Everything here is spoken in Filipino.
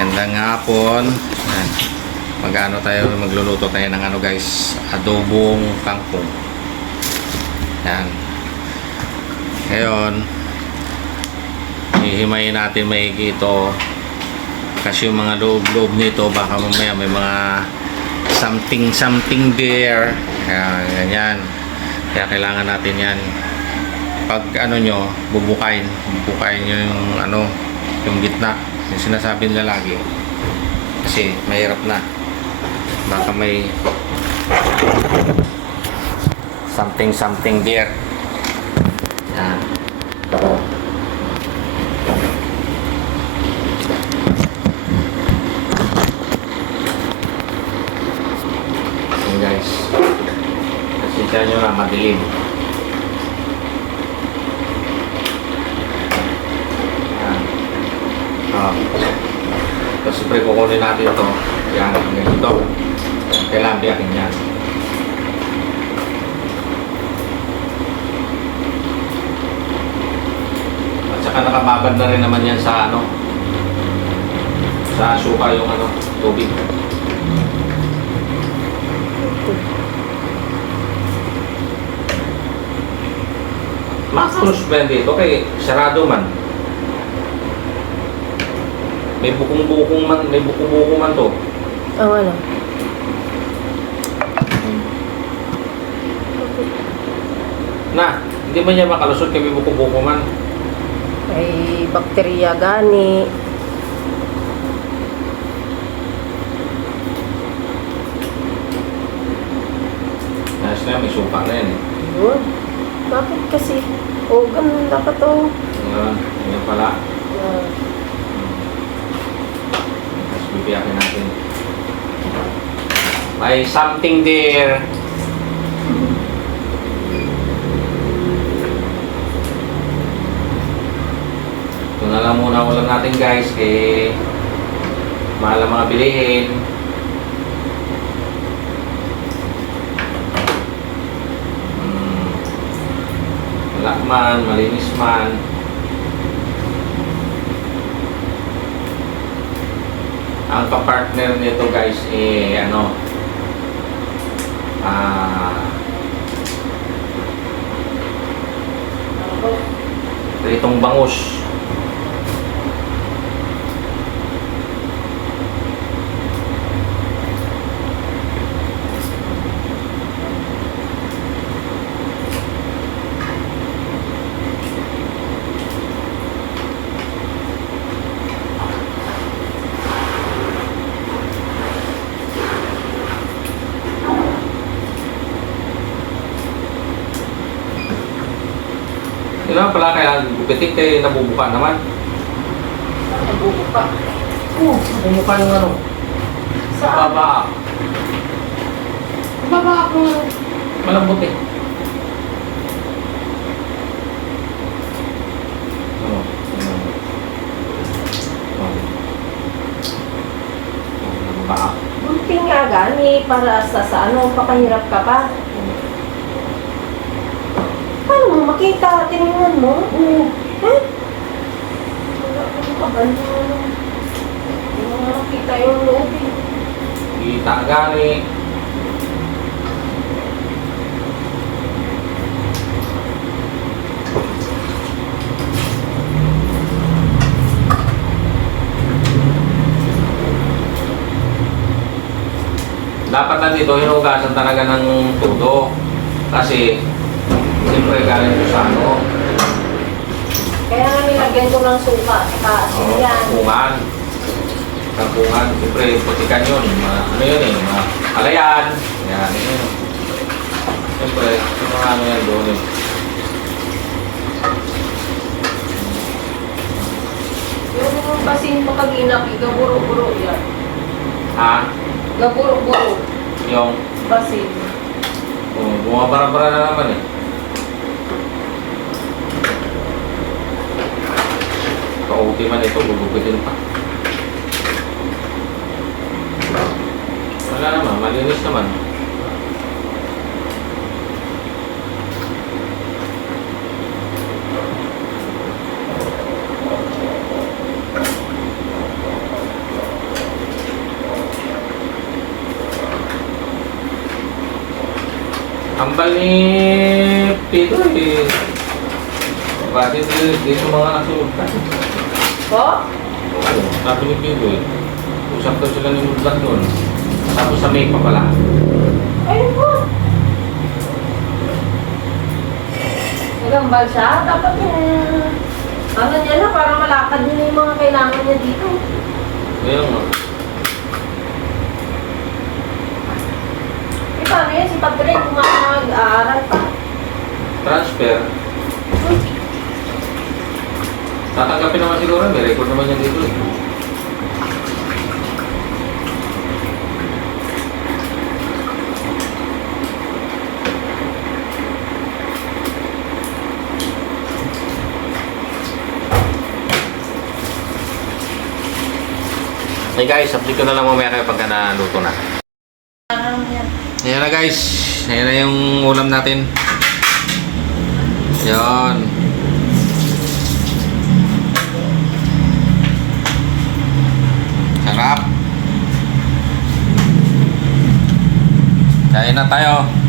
Gandang hapon. Yan. Magluluto tayo ng ano guys, adobong kangkong. Yan. Ngayon, hihimayin natin maigi ito. Kasi yung mga loob-loob nito, baka mamaya may mga something there. Kaya ganyan. Kaya kailangan natin yan. Pag ano nyo, bubukain nyo yung ano, yung gitna. Yung sinasabi nila lagi. Kasi mahirap na. Baka may something there. Yan. Yan guys. Pasensya nyo na, madilim. Tapos siyempre kukunin natin ito. Yan, ganito. Kailangan biyakin yan. At saka nakababad na rin naman yan sa ano, sa suka yung ano, tubig. Macros blend dito kay sarado man. May bukong-bukong man to. Oh, wala. Na, hindi man niya makalusot kay may bukong-bukong man. Ay, bakterya gani. Ayos na, may suka na yan eh. Yun. Bakit kasi? Oh, ganun dapat to. Yan pala. Ah, Tapos bibiyakin natin. May something there. Ito na lang muna ulam natin guys. Kaya mahal ang mga bilihin. Wala man, malinis man. Ang kapartner nito guys ano, pritong bangus. Yun naman pala kaya gupitin kay nabubuka naman. nabubuka. Nabubuka yung ano? Saan? Baba. Baba ako. Malambot eh. Ano? Nabuka. Bunti nga gani para sa ano, pakahirap ka pa. Paano mo makita? Tinignan mo? Oo. Eh? Wala ka mo kabalo. Hindi mo nga makita yung loob eh. Kita gani. Dapat nandito hinugasan talaga ng todo. Kasi siyempre galing ko sa ano. Kaya nga nilagyan ko ng suka. Kasi yan. Kampungan. Kampungan. Siyempre putikan yun. Ano yun eh. Alayan. Yan. Yun. Siyempre, ano yan doon eh. Yung basin pa kaginak, gaburo-buro yan. Ha? Gaburo-buro. Yung Basin. bumabara-bara na naman eh. Kauti man ito, gugupitin pa. Wala naman, malinis naman. Kambal ni Pito eh. Bakit dito mga nasulog ka? Po? Sabi ni Pito eh. Usap daw sila ni Mudlat doon. Tapos sa may pa pala. Ayun po. Nagambal siya. Dapat yung ano niya na para malakad niya yung mga kailangan niya dito. Kaya nga. Eh paano yan? Si Padre kung mag-aaral pa. Transfer. Tatanggapin naman siguro. May record naman yan dito eh. Hey guys, update ko na lang mamaya kayo pagka naluto na. Ano yan? Ayan na guys. Ayan na yung ulam natin. Ayan. Sarap. Kain na tayo.